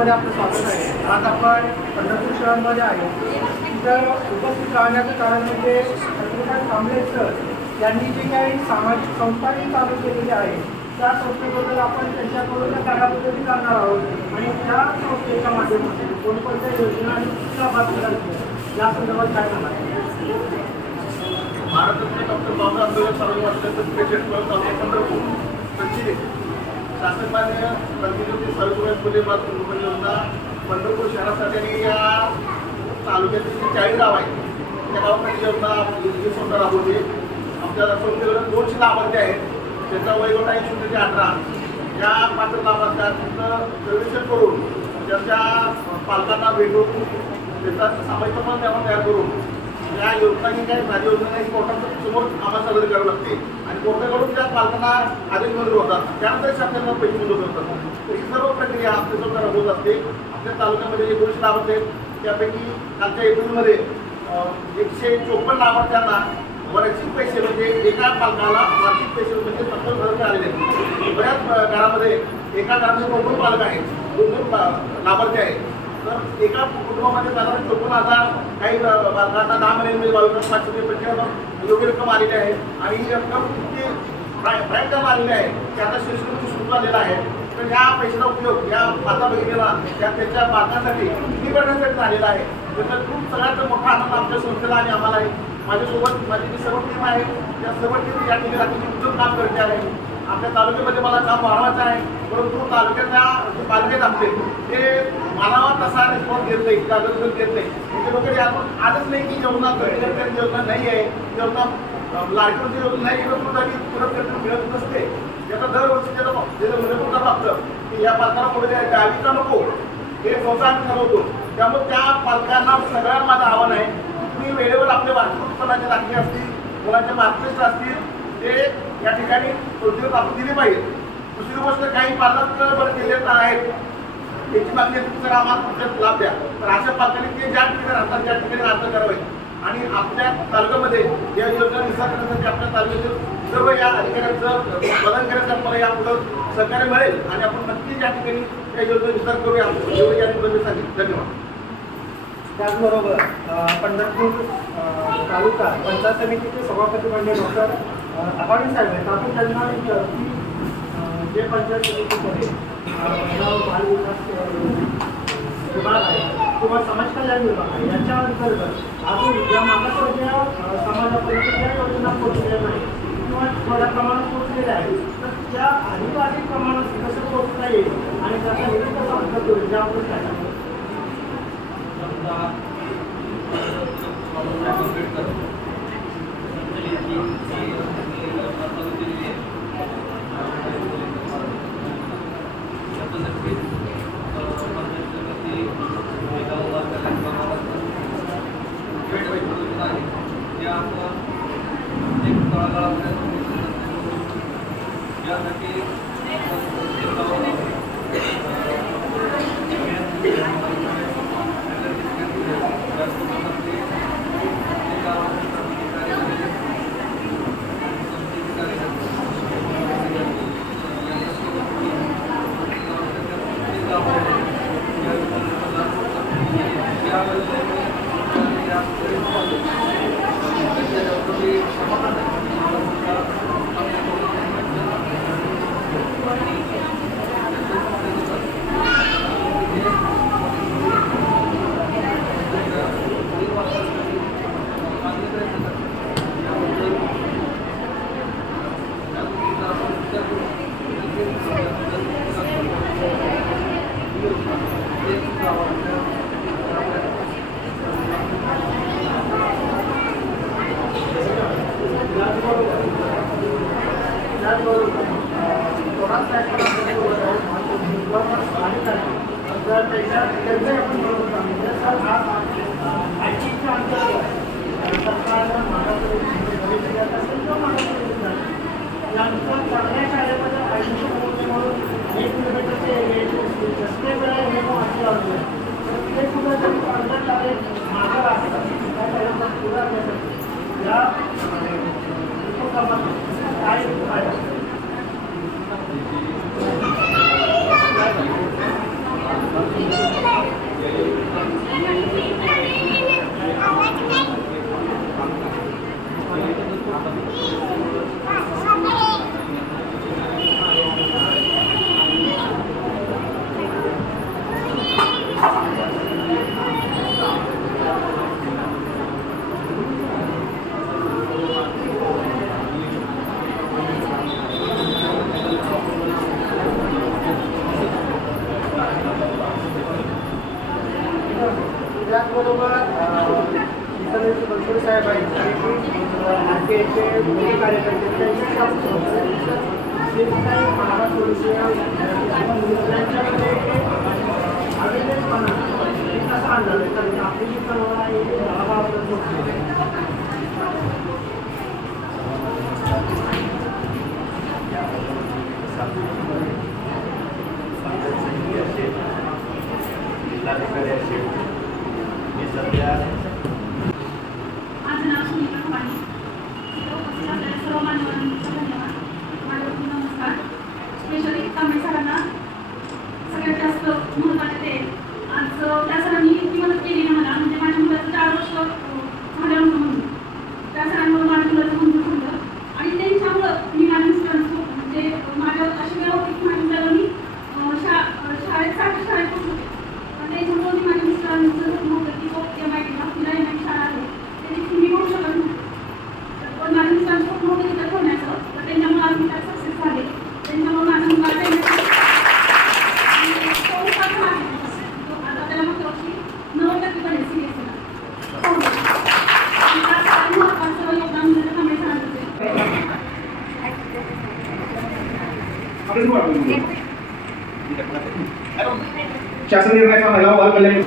मध्ये आपलं स्वागत आहे. आज आपण पंढरपूर शहरामध्ये आहे. तर उपस्थित राहण्याचं कारण म्हणजे चंद्रकांत कांबळे सर यांनी जे काही सामाजिक संस्थांनी चालू केलेली आहे त्या संस्थेबद्दल आपण त्यांच्याकडून कानाबद्दल जाणणार आहोत आणि त्या संस्थेच्या माध्यमातून कोणकोणत्या योजना आणि लाभार्थ करायचे या संदर्भात काय सांगणार. महाराष्ट्राचे डॉक्टर बाबासाहेब आंबेडकर सार्वजनिक पेशंट पंढरपूर संचलित शासनमान्य प्रतिनिधी सर्वोदय फुले बालगृह योजना पंढरपूर शहरासाठी आणि या तालुक्यातील जे 40 गाव आहेत त्या गावासाठी योजना स्वतः राबवते. आमच्या संस्थेकडे 200 लाभार्थी आहेत. त्याचा वयोगट आहे 0 ते 18. या पात्र लाभार्थ्यांचं सर्वेक्षण करून त्यांच्या पालकांना भेटून त्याचा सामायिक प्रमाण तयार करून या योजनांनी काही माझी योजना काही कोर्टाच्या समोर आम्हाला सादर करावं लागते आणि कोर्टाकडून त्या पालकांना आदेश मंजूर होतात. त्यानंतर शासनाला पैसे मंजूर होतात. तर ही सर्व प्रक्रिया आपल्यासमोर होत असते. आपल्या तालुक्यामध्ये जे 200 लाभार्थी आहेत त्यापैकी कालच्या एप्रिलमध्ये 154 लाभार्थ्यांना वार्षिक पैसे म्हणजे एका पालकाला वार्षिक पैसे म्हणजे 70,000 रुपये आलेले आहेत. बऱ्याच घरामध्ये एका घरामध्ये 2 पालक आहेत, 2 लाभार्थी आहेत. तर एका कुटुंबामध्ये साधारण 54,000 काही पालकांना 10 महिन्यांमध्ये 22,550 योग्य रक्कम आलेली आहे आणि ही रक्कम इतकी प्राईट टर्म आलेली आहे की आता शिक्षण सुरू झालेलं आहे. तर ह्या पैशाचा उपयोग या माता भगिनीला त्याच्या पालकांसाठी किती करण्यासाठी झालेला आहे. त्याचा खूप सगळ्यात मोठा आनंद आमच्या संस्थेला आणि आम्हाला आहे. माझ्यासोबत माझी जी सर्व टीम आहे त्या सर्व टीम या ठिकाणी अतिशय उत्तम काम करते आहे. आपल्या तालुक्यामध्ये मला काम वाढवायचं आहे, परंतु तालुक्याच्या जे पालक आहेत आपले ते मानावा तसा रिस्पॉन्स देत नाही, कागद देत नाही. म्हणजे लोक आजच नाही की योजना योजना नाही आहे, योजना लाडकीची योजना नाही, परत मिळत नसते. त्याचा दरवर्षी त्याचा लागतं की या पालकांना पुढे द्यावी का नको हे संस्थान ठरवतो. त्यामुळे त्या पालकांना सगळ्यात माझं आव्हान आहे तुम्ही वेळेवर आपले वार्षिक उत्पन्नाचे दाखले असतील, मुलांचे मार्कलिस्ट असतील ते या ठिकाणी प्रोसिजर आपण दिली पाहिजे. दुसरी गोष्ट काही पालक बरं केले आहेत त्याची मागणी सर आम्हाला तुमच्यात लाभ द्या. तर अशा पालकांनी ते ज्या ठिकाणी राहतात त्या ठिकाणी अर्ज करावे आणि आपल्या तालुक्यामध्ये या योजना निसार करण्यासाठी आपल्या तालुक्यातील सर्व या अधिकाऱ्यांचं बदल करायचं आपल्याला यापुढं सहकार्य मिळेल आणि आपण नक्कीच या ठिकाणी या योजना निसार करूया एवढं या ठिकाणी सांगितलं. धन्यवाद. त्याचबरोबर पंढरपूर तालुका पंचायत समितीचे सभापती म्हणजे डॉक्टर अबाणी साहेब आहेत. आपण त्यांना की जे पंचायत समितीमध्ये बालविकास विभाग आहे किंवा समाज कल्याण विभाग आहे याच्या अंतर्गत अजून ज्या मागासवर्गीय समाजापर्यंत ज्या योजना पोहोचलेल्या नाही किंवा थोड्या प्रमाणात पोहोचलेल्या आहेत तर त्या अधिकाधिक प्रमाणात कसं पोहोचता येईल आणि त्याचा निधी कसा उपलब्ध होईल याबद्दल काय सांगतो. या माझं नाव सुनीता खमानी. इथं उपस्थित असलेल्या सर्व मान्यवरांचा धन्यवाद. माझ्याकडून नमस्कार. स्पेशली तांबे सरांना सगळ्यात जास्त महत्त्वाचे ते आज त्या सरांनी इतकी मदत केली ना मला, म्हणजे माझ्या मुलाचं 4 वर्ष झालं नव्हतं म्हणून त्या सरांमुळे माझ्या मुलाचं मंजूर झालं आणि त्यांच्यामुळं मी माझ्या मिस्टरांसोबत म्हणजे माझ्या अशी वेळ होती की माझ्या मुलाला मी शाळेत पोहोचले पण त्याच्यामुळे मी माझ्या मिस्टरांचं नव्हतं की तो तिला MIT शाळा आहे त्याची मी होऊ शकत नव्हती. पण माझ्या मिस्टरांसोबत नव्हतं तिथं ठेवण्याचं तर त्यांच्यामुळे आज मी त्यात सक्सेस झाले. त्यांच्यामुळे माझा मुलगा आता त्याला मागच्या वर्षी 90% बनेल CBSE महत्त्वाचं योगदान म्हणजे तांबे सरांचं. शासन निर्णयाचा महिला बाल कल्याण